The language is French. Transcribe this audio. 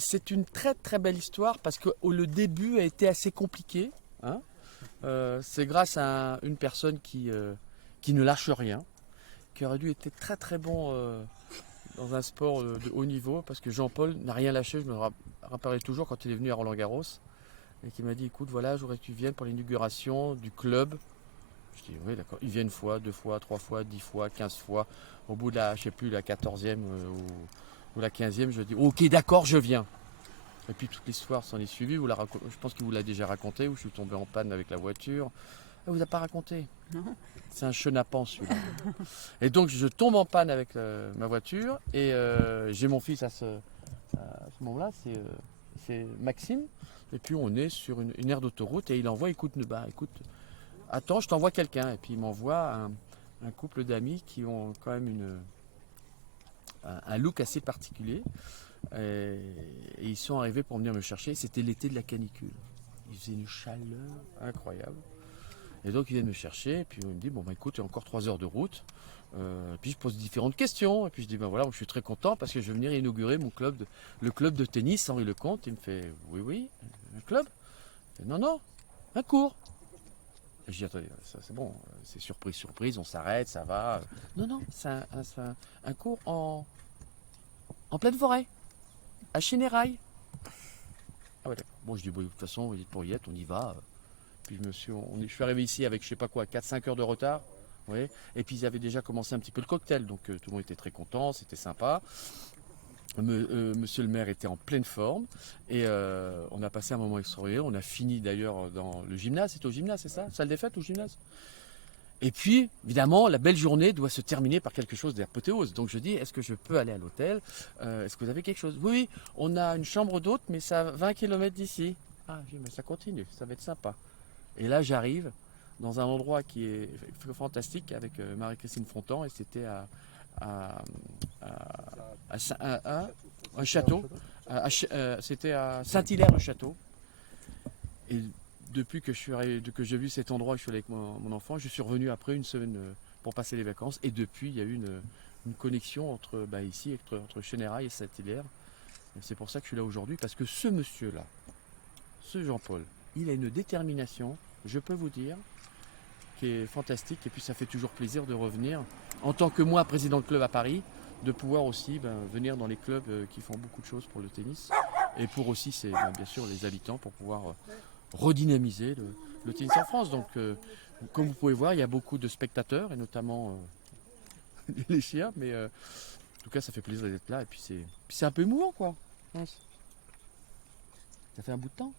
c'est une très très belle histoire parce que le début a été assez compliqué, hein. C'est grâce à une personne qui ne lâche rien, qui aurait dû être très très bon dans un sport de haut niveau, parce que Jean-Paul n'a rien lâché. Je me rappellerai toujours quand il est venu à Roland-Garros et qui m'a dit écoute, voilà, je voudrais que tu viennes pour l'inauguration du club. Je dis oui, d'accord. Il vient une fois, deux fois, trois fois, 10 fois, 15 fois. Au bout de la, je sais plus, la 14e ou la 15e, je dis ok, d'accord, je viens. Et puis toute l'histoire s'en est suivie. Je pense qu'il vous l'a déjà raconté, où je suis tombé en panne avec la voiture. Ah, vous a pas raconté? Non. C'est un chenapan celui-là. Et donc je tombe en panne avec ma voiture et j'ai mon fils à ce moment-là, c'est Maxime. Et puis on est sur une aire d'autoroute et il envoie, écoute, attends, je t'envoie quelqu'un. Et puis il m'envoie un couple d'amis qui ont quand même un look assez particulier. Et ils sont arrivés pour venir me chercher. C'était l'été de la canicule. Il faisait une chaleur incroyable. Et donc ils viennent me chercher, et puis on me dit, bon bah écoute, il y a encore 3 heures de route. Puis je pose différentes questions, et puis je dis, ben voilà, je suis très content parce que je vais venir inaugurer le club de tennis Henri Lecomte. Il me fait, oui, oui, un club? Je dis, non, non, un cours. Et je dis, attendez, ça, c'est bon, c'est surprise, surprise, on s'arrête, ça va. Non, non, c'est un cours en pleine forêt, à Chénérail. Ah ouais, d'accord. Bon, je dis, bon, de toute façon, pour y être, on y va. Puis je suis arrivé ici avec je sais pas quoi, 4-5 heures de retard. Oui. Et puis ils avaient déjà commencé un petit peu le cocktail, donc tout le monde était très content, c'était sympa. Monsieur le maire était en pleine forme et on a passé un moment extraordinaire. On a fini d'ailleurs dans le gymnase. C'était au gymnase, c'est ça? Salle des fêtes ou gymnase? Et puis, évidemment, la belle journée doit se terminer par quelque chose d'apothéose. Donc je dis, est-ce que je peux aller à l'hôtel? Est-ce que vous avez quelque chose? Oui, oui, on a une chambre d'hôte, mais c'est à 20 km d'ici. Ah, je dis, mais ça continue, ça va être sympa. Et là, j'arrive dans un endroit qui est fantastique avec Marie-Christine Fontan, et c'était à, un château. C'était à Saint-Hilaire-le-Château. Et depuis que que j'ai vu cet endroit, je suis allé avec mon enfant, je suis revenu après une semaine pour passer les vacances. Et depuis, il y a eu une connexion ici, entre Chénérail et Saint-Hilaire. Et c'est pour ça que je suis là aujourd'hui, parce que ce monsieur-là, ce Jean-Paul, il a une détermination, je peux vous dire, qui est fantastique. Et puis ça fait toujours plaisir de revenir, en tant que moi, président de club à Paris, de pouvoir aussi venir dans les clubs qui font beaucoup de choses pour le tennis. Et pour aussi, bien sûr, les habitants, pour pouvoir redynamiser le tennis en France. Donc, comme vous pouvez voir, il y a beaucoup de spectateurs, et notamment les chiens. Mais en tout cas, ça fait plaisir d'être là. Et puis c'est un peu émouvant, quoi. Ça fait un bout de temps.